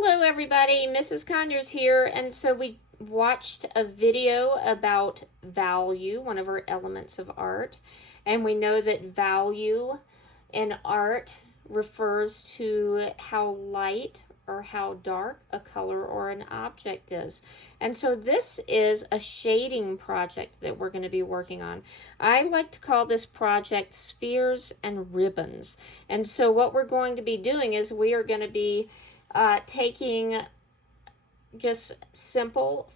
Hello everybody, Mrs. Conyers here, and so we watched a video about value, one of our elements of art, and we know that value in art refers to how light or how dark a color or an object is. And so this is a shading project that we're going to be working on. I like to call this project Spheres and Ribbons. And so what we're going to be doing is we are going to be taking just simple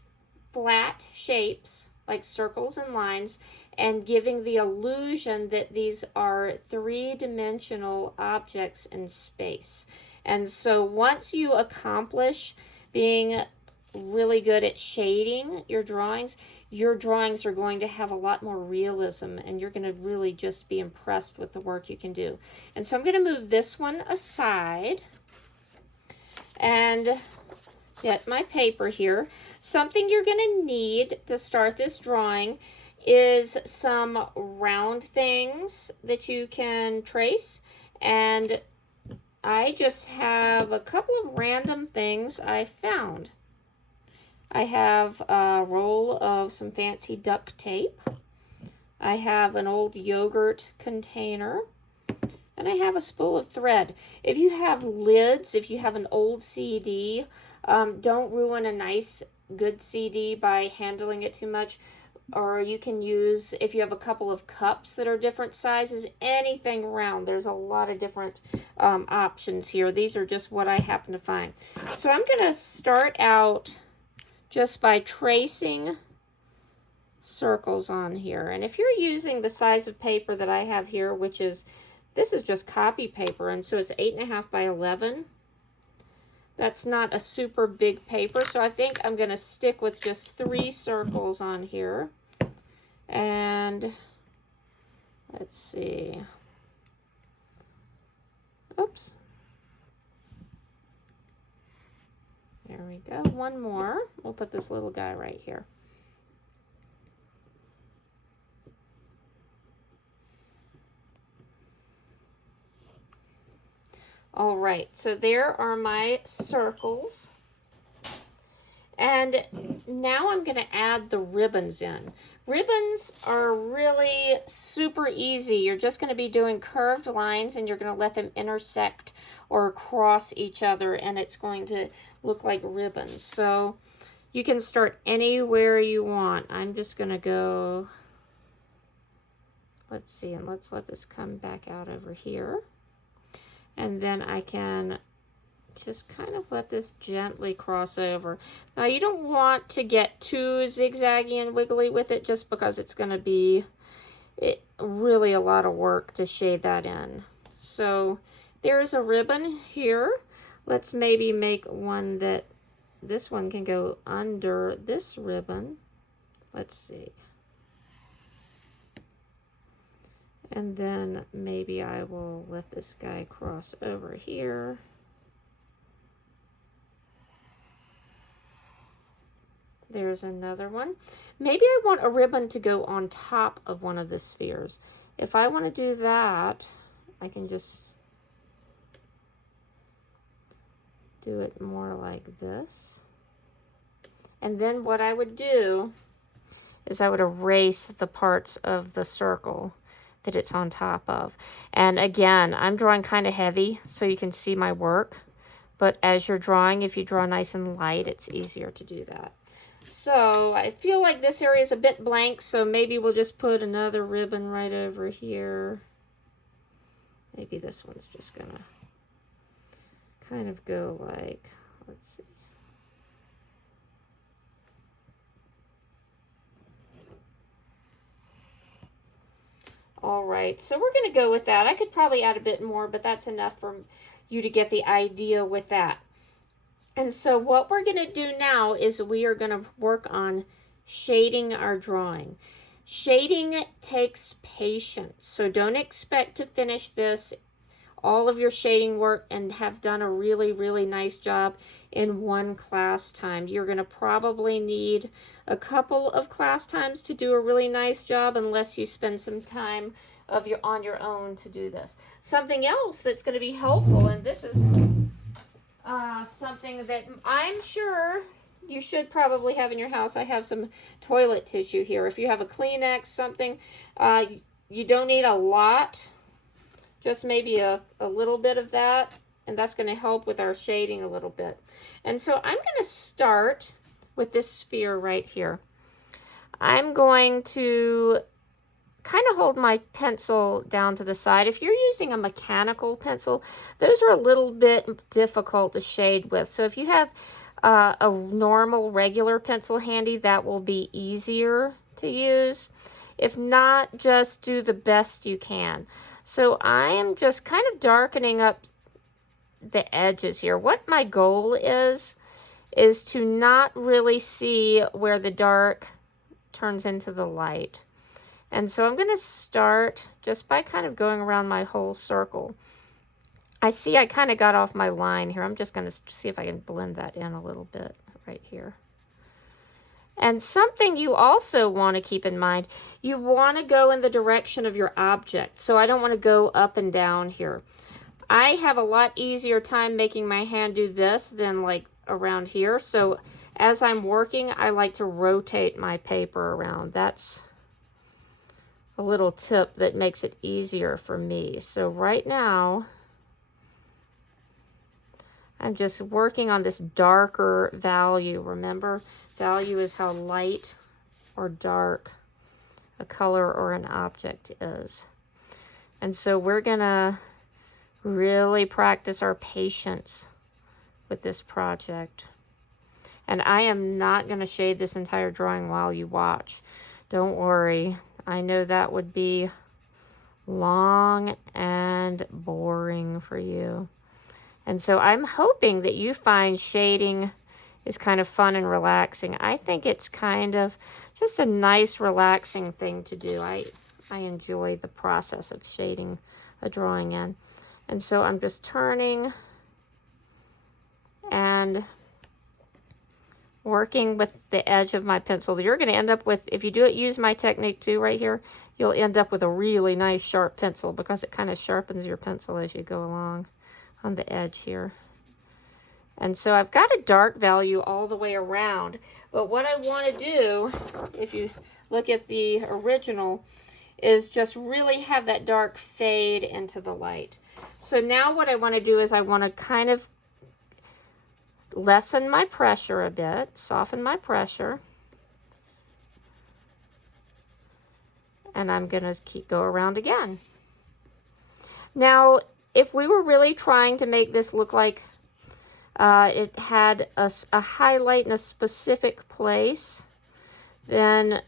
flat shapes like circles and lines and giving the illusion that these are three-dimensional objects in space. And so once you accomplish being really good at shading your drawings are going to have a lot more realism, and you're going to really just be impressed with the work you can do. And so I'm going to move this one aside and get my paper here. Something you're going to need to start this drawing is some round things that you can trace, and I just have a couple of random things I found. I have a roll of some fancy duct tape. I have an old yogurt container. And I have a spool of thread. If you have lids, if you have an old CD, don't ruin a nice, good CD by handling it too much. Or you can use, if you have a couple of cups that are different sizes, anything round. There's a lot of different options here. These are just what I happen to find. So I'm going to start out just by tracing circles on here. And if you're using the size of paper that I have here, which is, this is just copy paper, and so it's 8.5 by 11. That's not a super big paper, so I think I'm going to stick with just 3 circles on here. And let's see. Oops. There we go. One more. We'll put this little guy right here. All right, so there are my circles. And now I'm going to add the ribbons in. Ribbons are really super easy. You're just going to be doing curved lines, and you're going to let them intersect or cross each other, and it's going to look like ribbons. So you can start anywhere you want. I'm just going to go, let's see, and let's let this come back out over here. And then I can just kind of let this gently cross over. Now you don't want to get too zigzaggy and wiggly with it, just because it's going to be really a lot of work to shade that in. So there's a ribbon here. Let's maybe make one that, this one can go under this ribbon. Let's see. And then maybe I will let this guy cross over here. There's another one. Maybe I want a ribbon to go on top of one of the spheres. If I want to do that, I can just do it more like this. And then what I would do is I would erase the parts of the circle that it's on top of. And again, I'm drawing kind of heavy so you can see my work, but as you're drawing, if you draw nice and light, it's easier to do that. So I feel like this area is a bit blank, so maybe we'll just put another ribbon right over here. Maybe this one's just gonna kind of go like, let's see. All right, so we're going to go with that. I could probably add a bit more, but that's enough for you to get the idea with that. And so what we're going to do now is we are going to work on shading our drawing. Shading takes patience, so don't expect to finish this, all of your shading work, and have done a really, really nice job in one class time. You're going to probably need a couple of class times to do a really nice job, unless you spend some time on your own to do this. Something else that's going to be helpful, and this is something that I'm sure you should probably have in your house. I have some toilet tissue here. If you have a Kleenex, something, you don't need a lot, just maybe a little bit of that, and that's going to help with our shading a little bit. And so I'm going to start with this sphere right here. I'm going to kind of hold my pencil down to the side. If you're using a mechanical pencil, those are a little bit difficult to shade with. So if you have a normal regular pencil handy, that will be easier to use. If not, just do the best you can. So I am just kind of darkening up the edges here. What my goal is to not really see where the dark turns into the light. And so I'm going to start just by kind of going around my whole circle. I see I kind of got off my line here. I'm just going to see if I can blend that in a little bit right here. And something you also want to keep in mind, you want to go in the direction of your object. So I don't want to go up and down here. I have a lot easier time making my hand do this than like around here. So as I'm working, I like to rotate my paper around. That's a little tip that makes it easier for me. So right now, I'm just working on this darker value. Remember, value is how light or dark a color or an object is. And so we're gonna really practice our patience with this project. And I am not gonna shade this entire drawing while you watch. Don't worry. I know that would be long and boring for you. And so I'm hoping that you find shading is kind of fun and relaxing. I think it's kind of just a nice, relaxing thing to do. I enjoy the process of shading a drawing in. And so I'm just turning and working with the edge of my pencil. You're going to end up with, if you use my technique too right here, you'll end up with a really nice sharp pencil because it kind of sharpens your pencil as you go along on the edge here. And so I've got a dark value all the way around, but what I want to do, if you look at the original, is just really have that dark fade into the light. So now what I want to do is I want to kind of lessen my pressure a bit, soften my pressure. And I'm going to go around again. Now, if we were really trying to make this look like it had a highlight in a specific place, then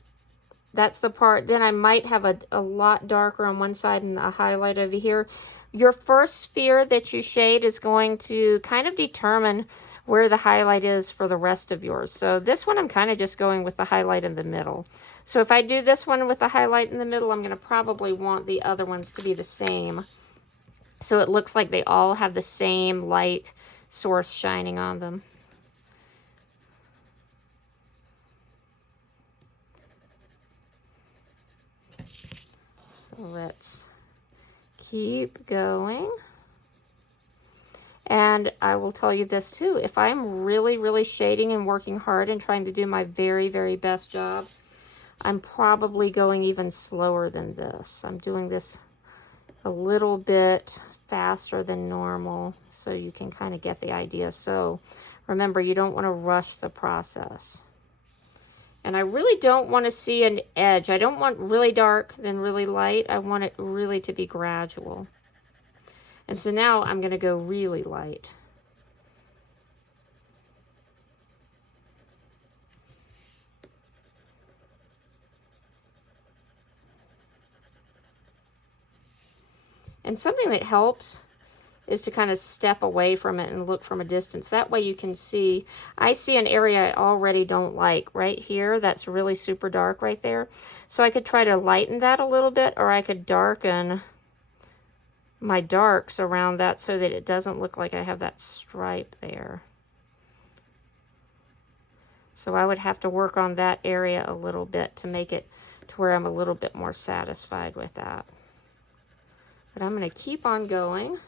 that's the part, then I might have a lot darker on one side and a highlight over here. Your first sphere that you shade is going to kind of determine where the highlight is for the rest of yours. So this one I'm kind of just going with the highlight in the middle. So if I do this one with the highlight in the middle, I'm going to probably want the other ones to be the same. So it looks like they all have the same light source shining on them. So let's keep going. And I will tell you this too, if I'm really, really shading and working hard and trying to do my very, very best job, I'm probably going even slower than this. I'm doing this a little bit faster than normal so you can kind of get the idea. So remember, you don't want to rush the process. And I really don't want to see an edge. I don't want really dark then really light. I want it really to be gradual. And so now I'm going to go really light. And something that helps is to kind of step away from it and look from a distance. That way you can see, I see an area I already don't like right here. That's really super dark right there. So I could try to lighten that a little bit, or I could darken my darks around that so that it doesn't look like I have that stripe there. So I would have to work on that area a little bit to make it to where I'm a little bit more satisfied with that. But I'm going to keep on going.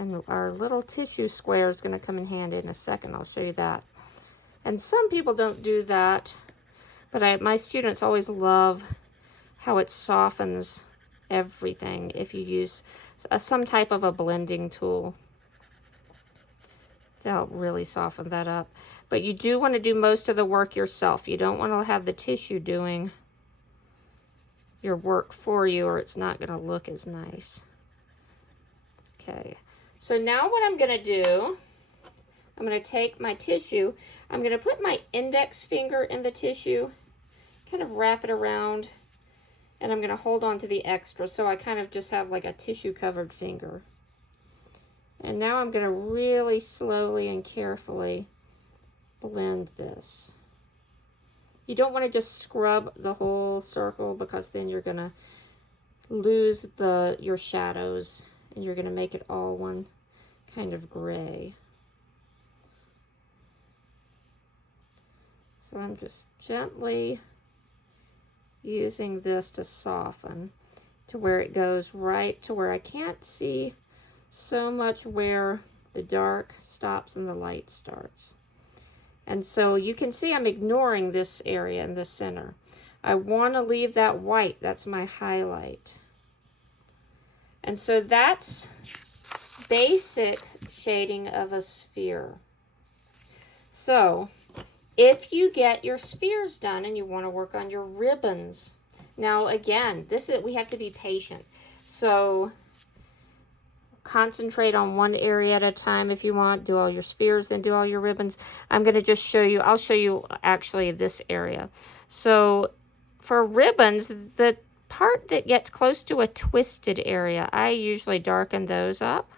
And our little tissue square is going to come in handy in a second. I'll show you that. And some people don't do that, but my students always love how it softens everything if you use some type of a blending tool to help really soften that up. But you do want to do most of the work yourself. You don't want to have the tissue doing your work for you, or it's not going to look as nice. Okay, so now what I'm going to do, I'm going to take my tissue, I'm going to put my index finger in the tissue, kind of wrap it around, and I'm going to hold on to the extra, so I kind of just have like a tissue covered finger. And now I'm going to really slowly and carefully blend this. You don't want to just scrub the whole circle, because then you're going to lose your shadows, and you're going to make it all one kind of gray. So I'm just gently using this to soften to where it goes right to where I can't see so much where the dark stops and the light starts. And so you can see I'm ignoring this area in the center. I want to leave that white. That's my highlight. And so that's basic shading of a sphere. So if you get your spheres done and you want to work on your ribbons, now again, we have to be patient. So concentrate on one area at a time if you want. Do all your spheres, then do all your ribbons. I'm going to just show you, I'll show you actually this area. So for ribbons, the part that gets close to a twisted area, I usually darken those up.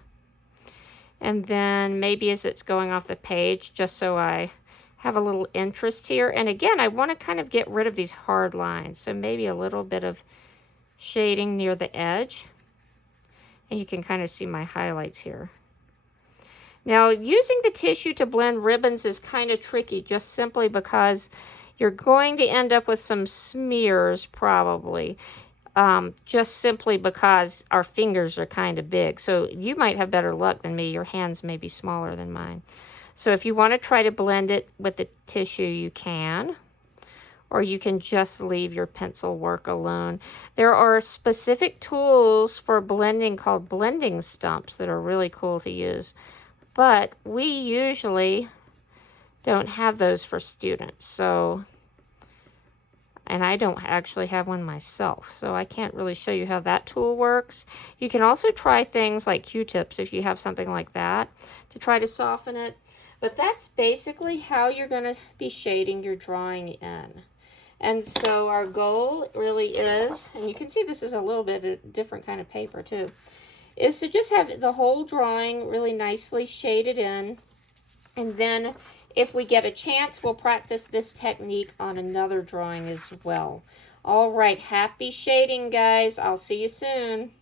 And then maybe as it's going off the page, just so I have a little interest here. And again, I want to kind of get rid of these hard lines. So maybe a little bit of shading near the edge. And you can kind of see my highlights here. Now, using the tissue to blend ribbons is kind of tricky, just simply because you're going to end up with some smears probably, just simply because our fingers are kind of big. So you might have better luck than me. Your hands may be smaller than mine. So if you want to try to blend it with the tissue, you can. Or you can just leave your pencil work alone. There are specific tools for blending called blending stumps that are really cool to use. But we usually don't have those for students. So, and I don't actually have one myself, so I can't really show you how that tool works. You can also try things like Q-tips if you have something like that to try to soften it. But that's basically how you're going to be shading your drawing in. And so our goal really is, and you can see this is a little bit a different kind of paper too, is to just have the whole drawing really nicely shaded in. And then if we get a chance, we'll practice this technique on another drawing as well. All right, happy shading, guys. I'll see you soon.